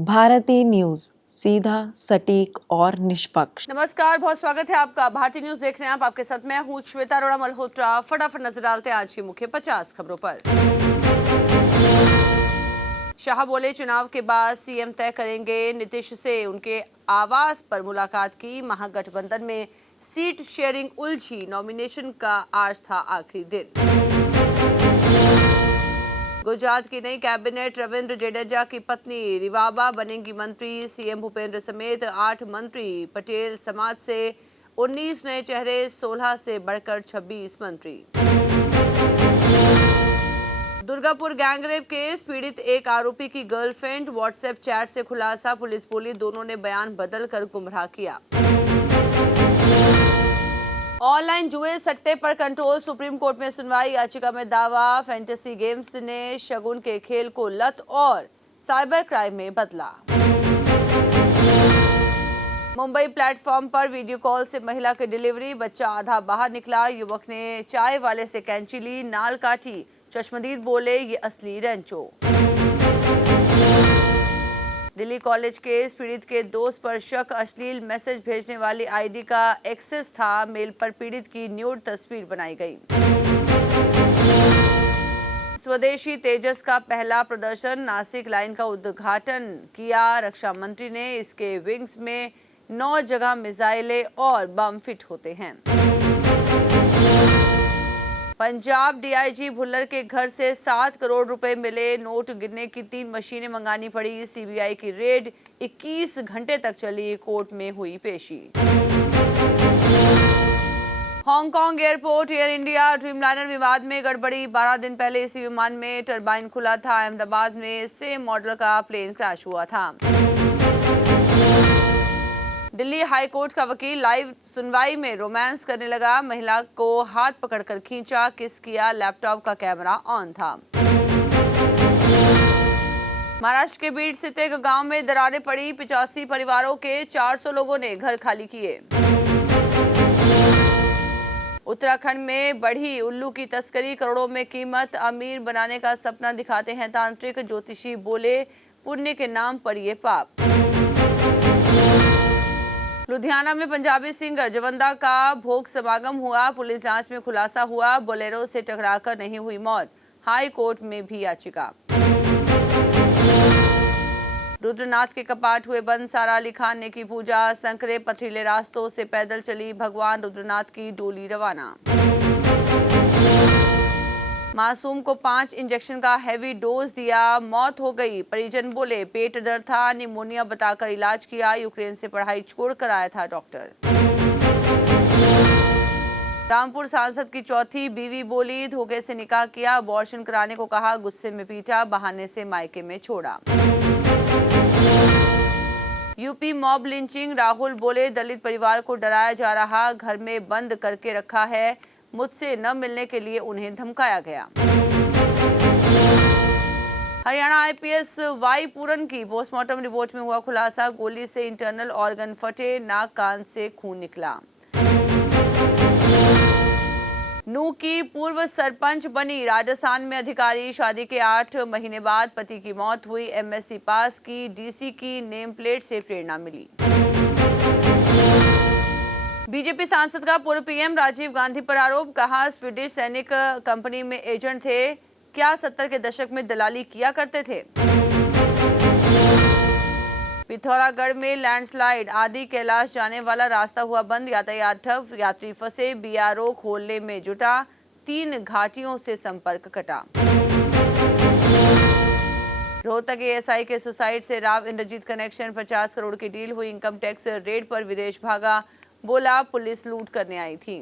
Bharti news, सीधा, सटीक और निष्पक्ष। नमस्कार, बहुत स्वागत है आपका। भारतीय न्यूज देख रहे हैं आप। आपके साथ मैं हूं श्वेता अरोड़ा मल्होत्रा। फटाफट नजर डालते हैं आज की मुख्य 50 खबरों पर। शाह बोले, चुनाव के बाद सीएम तय करेंगे नीतीश से उनके आवास पर मुलाकात की। महागठबंधन में सीट शेयरिंग उलझी, नॉमिनेशन का आज था आखिरी दिन। गुजरात की नई कैबिनेट, रविंद्र जडेजा की पत्नी रिवाबा बनेंगी मंत्री। सीएम भूपेंद्र समेत 8 मंत्री। पटेल समाज से 19 नए चेहरे, 16 से बढ़कर 26 मंत्री। दुर्गापुर गैंगरेप केस, पीड़ित एक आरोपी की गर्लफ्रेंड, व्हाट्सएप चैट से खुलासा। पुलिस बोली दोनों ने बयान बदलकर गुमराह किया। ऑनलाइन जुए सट्टे पर कंट्रोल, सुप्रीम कोर्ट में सुनवाई। याचिका में दावा, फैंटेसी गेम्स ने शगुन के खेल को लत और साइबर क्राइम में बदला। मुंबई प्लेटफॉर्म पर वीडियो कॉल से महिला की डिलीवरी, बच्चा आधा बाहर निकला। युवक ने चाय वाले से कैंची ली, नाल काटी। चश्मदीद बोले ये असली रेंचो। दिल्ली कॉलेज केस, पीड़ित के दोस्त पर शक, अश्लील मैसेज भेजने वाली आईडी का एक्सेस था। मेल पर पीड़ित की न्यूड तस्वीर बनाई गई। स्वदेशी तेजस का पहला प्रदर्शन, नासिक लाइन का उद्घाटन किया रक्षा मंत्री ने। इसके विंग्स में 9 जगह मिसाइलें और बम फिट होते हैं। पंजाब डीआईजी भुल्लर के घर से 7 करोड़ रुपए मिले। नोट गिनने की 3 मशीनें मंगानी पड़ी। सीबीआई की रेड 21 घंटे तक चली, कोर्ट में हुई पेशी। Hong Kong airport, air India Dreamliner विवाद में गड़बड़ी। 12 दिन पहले इसी विमान में टरबाइन खुला था। अहमदाबाद में सेम मॉडल का प्लेन क्रैश हुआ था। दिल्ली हाई कोर्ट का वकील लाइव सुनवाई में रोमांस करने लगा। महिला को हाथ पकड़कर खींचा, किस किया, लैपटॉप का कैमरा ऑन था। महाराष्ट्र के बीड स्थित एक गांव में दरारें पड़ी। 85 परिवारों के 400 लोगों ने घर खाली किए। उत्तराखंड में बढ़ी उल्लू की तस्करी, करोड़ों में कीमत। अमीर बनाने का सपना दिखाते हैं तांत्रिक, ज्योतिषी बोले पुण्य के नाम पर ये पाप। लुधियाना में पंजाबी सिंगर जवंदा का भोग समागम हुआ। पुलिस जांच में खुलासा हुआ, बोलेरो से टकराकर नहीं हुई मौत। हाई कोर्ट में भी याचिका। रुद्रनाथ के कपाट हुए बंद, सारा अली खान ने की पूजा। संकरे पथरीले रास्तों से पैदल चली भगवान रुद्रनाथ की डोली रवाना। मासूम को 5 इंजेक्शन का हैवी डोज दिया, मौत हो गई। परिजन बोले पेट दर्द था, निमोनिया बताकर इलाज किया। यूक्रेन से पढ़ाई छोड़कर आया था डॉक्टर। रामपुर सांसद की चौथी बीवी बोली धोखे से निकाह किया, अबॉर्शन कराने को कहा, गुस्से में पीटा, बहाने से मायके में छोड़ा। यूपी मॉब लिंचिंग, राहुल बोले दलित परिवार को डराया जा रहा, घर में बंद करके रखा है, मुझसे न मिलने के लिए उन्हें धमकाया गया। हरियाणा आईपीएस वाई पूरन की पोस्टमार्टम रिपोर्ट में हुआ खुलासा, गोली से इंटरनल ऑर्गन फटे, नाक कान से खून निकला। नूह की पूर्व सरपंच बनी राजस्थान में अधिकारी, शादी के 8 महीने बाद पति की मौत हुई। एमएससी पास की, डीसी की नेम प्लेट से प्रेरणा मिली। बीजेपी सांसद का पूर्व पीएम राजीव गांधी पर आरोप, कहा स्वीडिश सैनिक कंपनी में एजेंट थे, क्या 70 के दशक में दलाली किया करते थे। पिथौरागढ़ में लैंडस्लाइड, आदि कैलाश जाने वाला रास्ता हुआ बंद, यातायात ठप, यात्री फंसे। बीआरओ खोलने में जुटा, 3 घाटियों से संपर्क कटा। रोहतक एएसआई के सुसाइड से राव इंद्रजीत कनेक्शन, 50 करोड़ की डील हुई। इनकम टैक्स रेड पर विदेश भागा, बोला पुलिस लूट करने आई थी।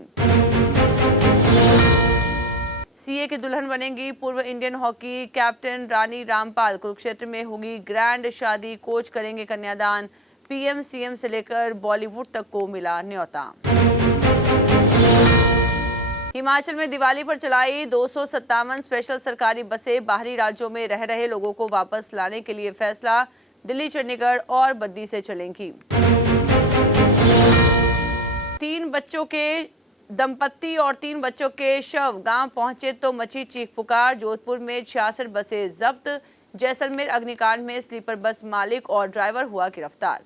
सीए की दुल्हन बनेंगी पूर्व Indian hockey captain Rani Rampal, Kurukshetra में होगी ग्रैंड शादी, कोच करेंगे कन्यादान। पीएम सीएम से लेकर बॉलीवुड तक को मिला न्योता। हिमाचल में दिवाली पर चलाई 257 स्पेशल सरकारी बसें, बाहरी राज्यों में रह रहे लोगों को वापस लाने के लिए फैसला। दिल्ली, चंडीगढ़ और बद्दी से चलेंगी। 3 बच्चों के दंपत्ति और 3 बच्चों के शव गांव पहुंचे तो मची चीख पुकार। जोधपुर में 66 बसें जब्त, जैसलमेर अग्निकांड में स्लीपर बस मालिक और ड्राइवर हुआ गिरफ्तार।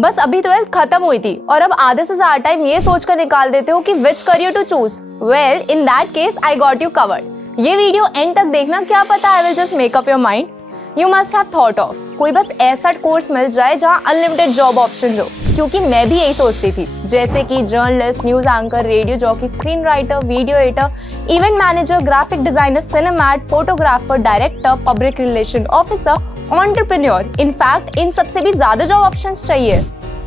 बस अभी 12th खत्म हुई थी और अब आधे से ज्यादा टाइम ये सोचकर निकाल देते हो कि which career to choose. Well, in that case I got you covered. ये वीडियो एंड तक देखना, क्या पता I will just make up your mind. You must have thought of कोई बस ऐसा कोर्स मिल जाए जहाँ अनलिमिटेड जॉब ऑप्शन हो, क्योंकि मैं भी यही सोचती थी, जैसे कि journalist, news anchor, radio jockey, screen writer, video editor, event manager, graphic designer, cinematographer, director, public relation officer, entrepreneur. In fact इन सबसे भी ज्यादा जॉब ऑप्शंस चाहिए।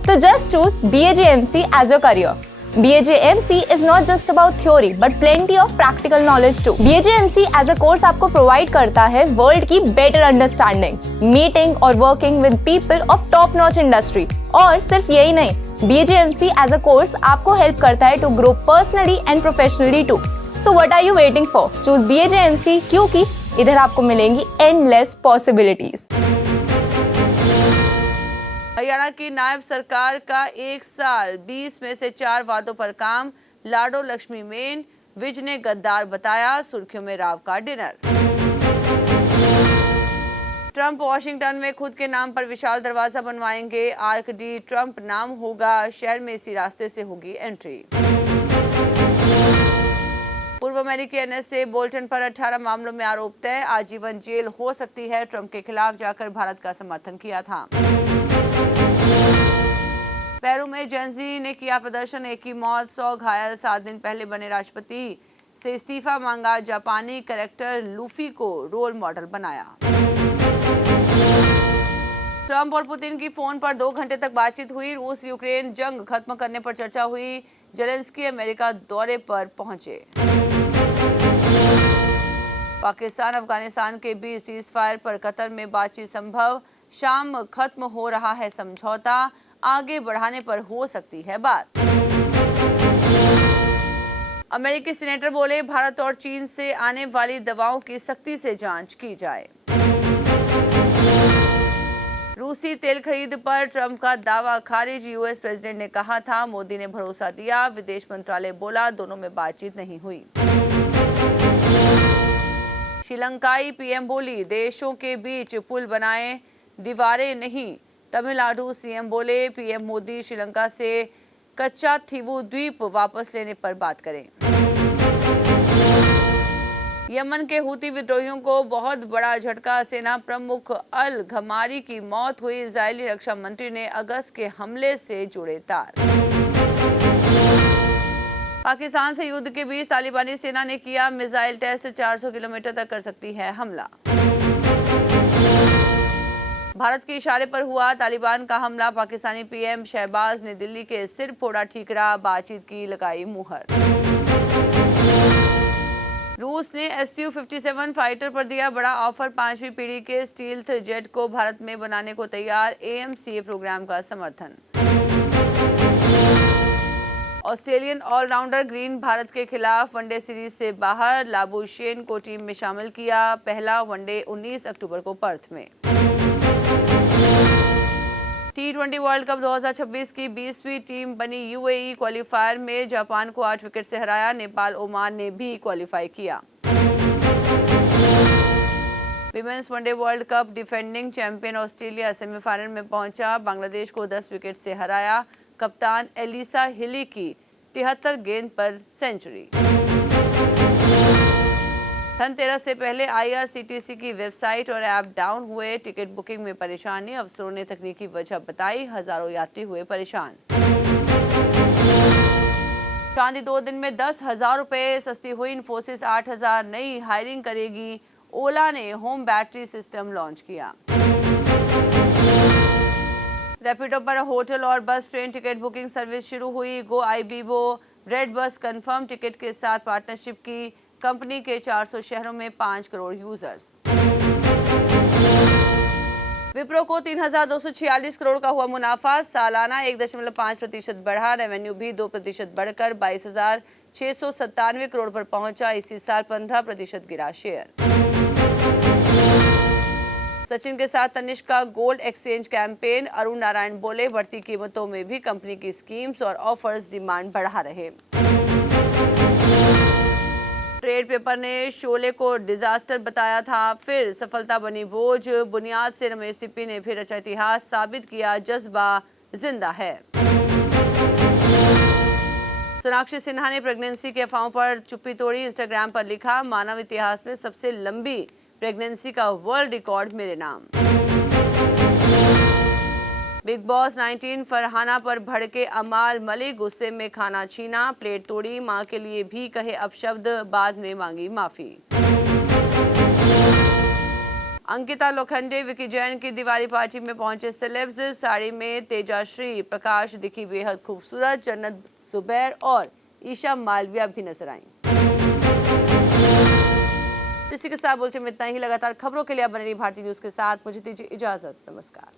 तो just choose BAJMC as your career. BAJMC is not just about theory but plenty of practical knowledge too. BAJMC as a course आपको provide करता है world की better understanding, meeting और working with people of top notch industry। और सिर्फ यही नहीं, BAJMC as a course आपको help करता है to grow personally and professionally too. So what are you waiting for? Choose BAJMC क्योंकि इधर आपको मिलेंगी endless possibilities। हरियाणा की नायब सरकार का 1 साल 20 में से 4 वादों पर काम। लाडो लक्ष्मी मेन, विज ने गद्दार बताया, सुर्खियों में राव का डिनर। ट्रंप वॉशिंगटन में खुद के नाम पर विशाल दरवाजा बनवाएंगे। आर्क डी ट्रंप नाम होगा, शहर में इसी रास्ते से होगी एंट्री। पूर्व अमेरिकी NSA बोल्टन पर 18 मामलों में आरोप तय, आजीवन जेल हो सकती है। ट्रंप के खिलाफ जाकर भारत का समर्थन किया था। पेरू में जेंजी ने किया प्रदर्शन, एक की मौत, 100 घायल। 7 दिन पहले बने राष्ट्रपति से इस्तीफा मांगा। जापानी कैरेक्टर लूफी को रोल मॉडल बनाया। ट्रंप और पुतिन की फोन पर 2 घंटे तक बातचीत हुई। रूस यूक्रेन जंग खत्म करने पर चर्चा हुई। जेलेंस्की अमेरिका दौरे पर पहुंचे। पाकिस्तान अफगानिस्तान के बीच सीज फायर पर कतर में बातचीत संभव। शाम खत्म हो रहा है समझौता, आगे बढ़ाने पर हो सकती है बात। अमेरिकी सीनेटर बोले, भारत और चीन से आने वाली दवाओं की सख्ती से जांच की जाए। रूसी तेल खरीद पर ट्रंप का दावा खारिज। यूएस प्रेसिडेंट ने कहा था, मोदी ने भरोसा दिया। विदेश मंत्रालय बोला, दोनों में बातचीत नहीं हुई। श्रीलंकाई PM बोली, देशों के बीच पुल बनाएं, दीवारें नहीं। तमिलनाडु CM बोले, PM मोदी श्रीलंका से कच्चा थीवू द्वीप वापस लेने पर बात करें। यमन के हूती विद्रोहियों को बहुत बड़ा झटका, सेना प्रमुख अल घमारी की मौत हुई। इजरायली रक्षा मंत्री ने अगस्त के हमले से जुड़े तार। पाकिस्तान से युद्ध के बीच तालिबानी सेना ने किया मिसाइल टेस्ट, 400 किलोमीटर तक कर सकती है हमला। भारत के इशारे पर हुआ तालिबान का हमला। पाकिस्तानी PM शहबाज ने दिल्ली के सिर फोड़ा ठीकरा, बातचीत की लगाई मुहर। रूस ने Su-57 फाइटर पर दिया बड़ा ऑफर, 5वीं पीढ़ी के स्टील्थ जेट को भारत में बनाने को तैयार। AMCA प्रोग्राम का समर्थन। ऑस्ट्रेलियन ऑलराउंडर ग्रीन भारत के खिलाफ वनडे सीरीज से बाहर। लाबुशेन को टीम में शामिल किया। पहला वनडे 19 अक्टूबर को पर्थ में। T20 वर्ल्ड कप 2026 की 20वीं टीम बनी UAE। क्वालिफायर में जापान को 8 विकेट से हराया। नेपाल ओमान ने भी क्वालिफाई किया। Women's one day world cup defending champion Australia semifinal में पहुंचा। बांग्लादेश को 10 विकेट से हराया। कप्तान एलिसा हिली की 73 गेंद पर सेंचुरी। धनतेरस से पहले IRCTC की वेबसाइट और ऐप डाउन हुए। टिकट बुकिंग में परेशानी, अफसरों ने तकनीकी वजह बताई। हजारों यात्री हुए परेशान। चांदी 2 दिन में 10,000 रुपए सस्ती हुई। इन्फोसिस 8,000 नई हायरिंग करेगी। ओला ने होम बैटरी सिस्टम लॉन्च किया। रैपिडो पर होटल और bus train ticket booking service शुरू हुई। Goibibo red bus confirm ticket के साथ पार्टनरशिप की। कंपनी के 400 शहरों में 5 करोड़ यूजर्स। विप्रो को 3,246 करोड़ का हुआ मुनाफा। सालाना 1.5% बढ़ा। रेवेन्यू भी 2% बढ़कर 22,697 करोड़ पर पहुंचा। इसी साल 15% गिरा शेयर। सचिन के साथ तनिष्क का gold exchange campaign. Arun Narayan बोले, बढ़ती कीमतों में भी कंपनी की स्कीम्स और ऑफर्स डिमांड बढ़ा रहे। ट्रेड पेपर ने शोले को डिजास्टर बताया था, फिर सफलता बनी बोझ। बुनियाद से रमेश सिप्पी ने फिर रचा इतिहास, साबित किया जज्बा जिंदा है। सोनाक्षी सिन्हा ने प्रेगनेंसी के अफवाहों पर चुप्पी तोड़ी, इंस्टाग्राम पर लिखा, मानव इतिहास में सबसे लंबी प्रेगनेंसी का वर्ल्ड रिकॉर्ड मेरे नाम। बिग बॉस 19 फरहाना पर भड़के अमाल मलिक, गुस्से में खाना छीना, प्लेट तोड़ी, मां के लिए भी कहे अपशब्द, बाद में मांगी माफी। अंकिता लोखंडे, विकी जैन की दिवाली पार्टी में पहुंचे सेलेब्स, साड़ी में तेजाश्री प्रकाश दिखी बेहद खूबसूरत, जन्नत जुबैर और ईशा मालविया भी नजर आईं। इसी के साथ बुलेटिन में इतना ही। लगातार खबरों के लिए आप बने रहिए भारतीय न्यूज के साथ। मुझे दीजिए इजाजत, नमस्कार।